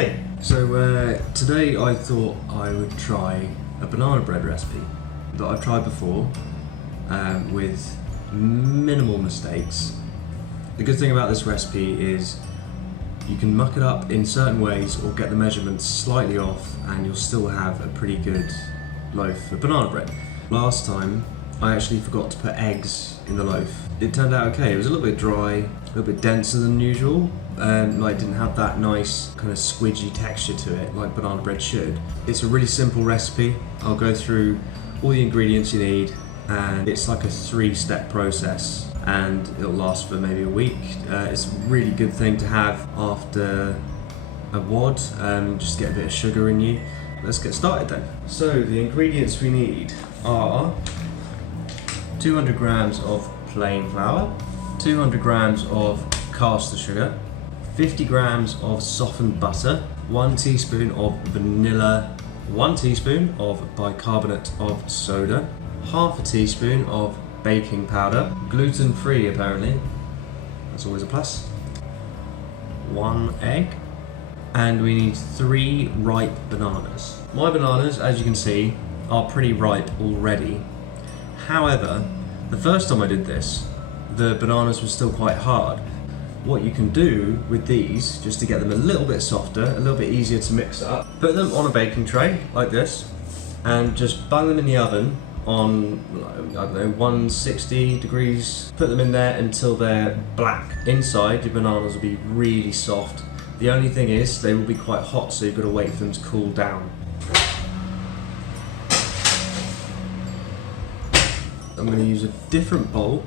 Hey, so today I thought I would try a banana bread recipe that I've tried before with minimal mistakes. The good thing about this recipe is you can muck it up in certain ways or get the measurements slightly off and you'll still have a pretty good loaf of banana bread. Last time I actually forgot to put eggs in the loaf. It turned out okay. It was a little bit dry, a little bit denser than usual, like didn't have that nice kind of squidgy texture to it like banana bread should. It's a really simple recipe. I'll go through all the ingredients you need and it's like a 3-step process and it'll last for maybe a week. It's a really good thing to have after a WOD, just get a bit of sugar in you. Let's get started then. So the ingredients we need are 200 grams of plain flour, 200 grams of caster sugar, 50 grams of softened butter, 1 teaspoon of vanilla, 1 teaspoon of bicarbonate of soda, half a teaspoon of baking powder, gluten-free apparently, that's always a plus, 1 egg, and we need 3 ripe bananas. My bananas, as you can see, are pretty ripe already. However, the first time I did this, the bananas were still quite hard. What you can do with these, just to get them a little bit softer, a little bit easier to mix up, put them on a baking tray like this and just bung them in the oven on, I don't know, 160 degrees. Put them in there until they're black. Inside, your bananas will be really soft. The only thing is, they will be quite hot, so you've got to wait for them to cool down. I'm going to use a different bowl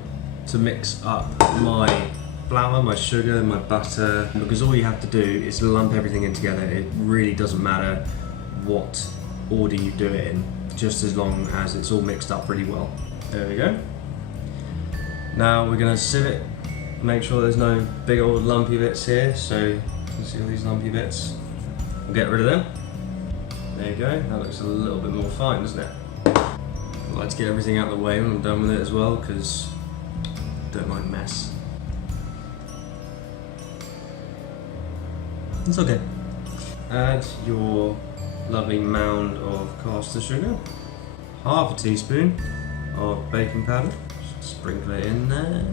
to mix up my flour, my sugar, my butter, because all you have to do is lump everything in together. It really doesn't matter what order you do it in, just as long as it's all mixed up really well. There we go. Now we're going to sieve it, make sure there's no big old lumpy bits here, so you can see all these lumpy bits. We'll get rid of them. There you go, that looks a little bit more fine, doesn't it? I like to get everything out of the way when I'm done with it as well, because I don't like mess. It's okay. Add your lovely mound of caster sugar, half a teaspoon of baking powder, just sprinkle it in there,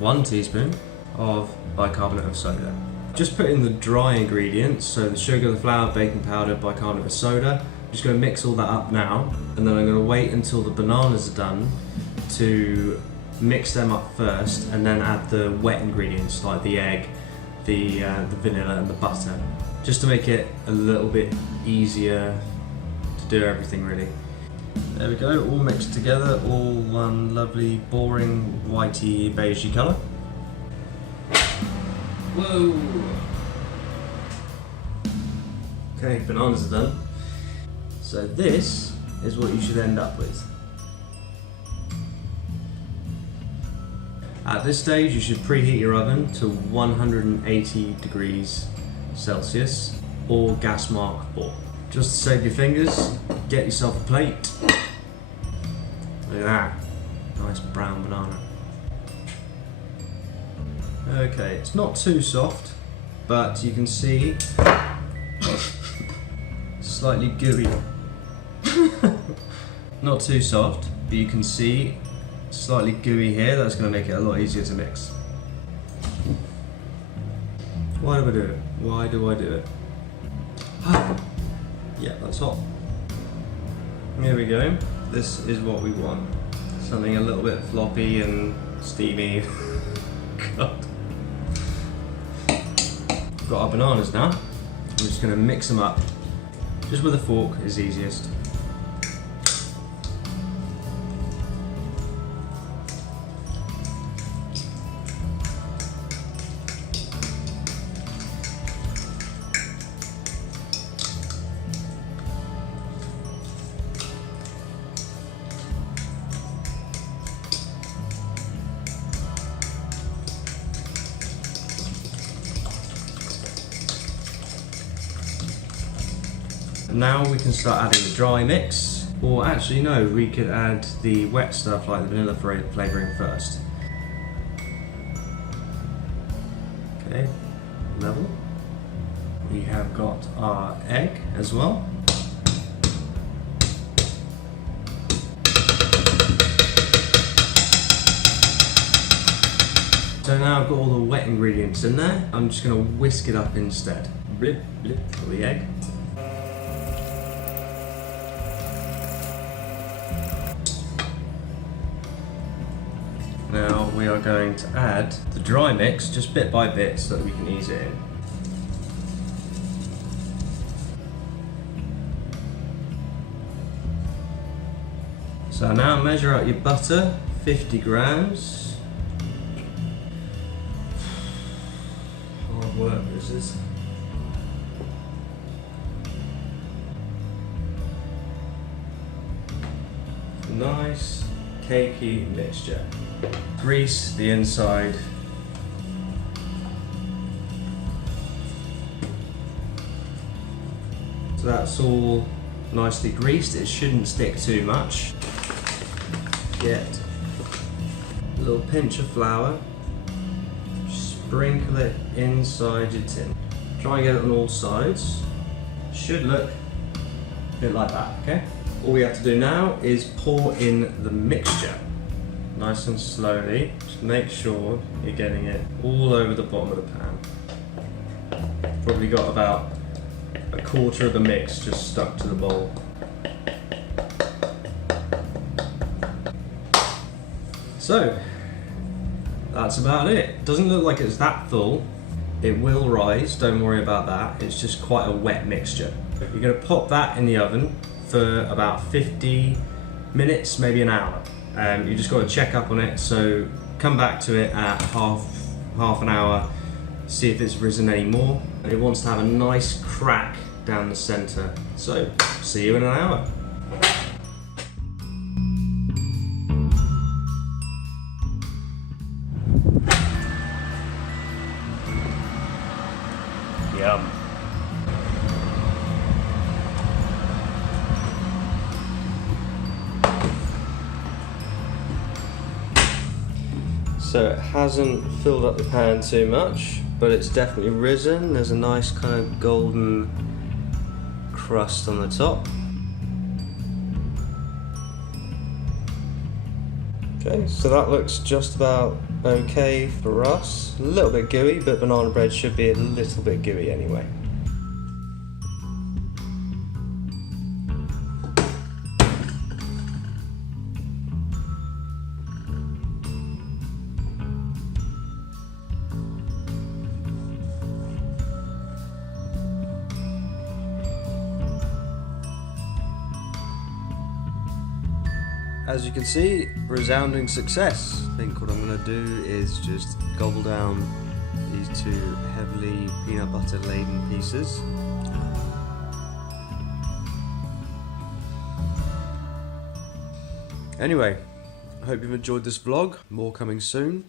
1 teaspoon of bicarbonate of soda. Just put in the dry ingredients, so the sugar, the flour, baking powder, bicarbonate of soda. I'm just going to mix all that up now, and then I'm going to wait until the bananas are done to mix them up first, and then add the wet ingredients like the egg, the vanilla and the butter, just to make it a little bit easier to do everything really. There we go, all mixed together, all one lovely boring whitey beigey colour. Whoa! Okay, bananas are done. So this is what you should end up with. At this stage you should preheat your oven to 180 degrees Celsius or gas mark 4. Just to save your fingers, get yourself a plate. Look at that, nice brown banana. Okay, it's not too soft, but you can see slightly gooey. Not too soft, but you can see slightly gooey here. That's going to make it a lot easier to mix. Why do I do it? Why do I do it? Yeah, that's hot. Here we go. This is what we want. Something a little bit floppy and steamy. God. We've got our bananas now. I'm just going to mix them up. Just with a fork is easiest. Now we can start adding the dry mix, or actually no, we could add the wet stuff like the vanilla flavouring first. Okay, level. We have got our egg as well. So now I've got all the wet ingredients in there, I'm just going to whisk it up instead. Blip, blip for the egg. Now we are going to add the dry mix just bit by bit so that we can ease it in. So now measure out your butter, 50 grams. Hard work this is. Nice cakey mixture. Grease the inside. So that's all nicely greased. It shouldn't stick too much. Get a little pinch of flour. Sprinkle it inside your tin. Try and get it on all sides. Should look a bit like that, okay? All we have to do now is pour in the mixture. Nice and slowly. Just make sure you're getting it all over the bottom of the pan. Probably got about a quarter of the mix just stuck to the bowl. So, that's about it. Doesn't look like it's that full. It will rise, don't worry about that. It's just quite a wet mixture. You're going to pop that in the oven for about 50 minutes, maybe an hour. You just got to check up on it, so come back to it at half an hour, see if it's risen any more. It wants to have a nice crack down the center. So, see you in an hour. Yum. So it hasn't filled up the pan too much, but it's definitely risen. There's a nice kind of golden crust on the top. Okay, so that looks just about okay for us. A little bit gooey, but banana bread should be a little bit gooey anyway. As you can see, resounding success. I think what I'm going to do is just gobble down these two heavily peanut butter laden pieces. Anyway, I hope you've enjoyed this vlog. More coming soon.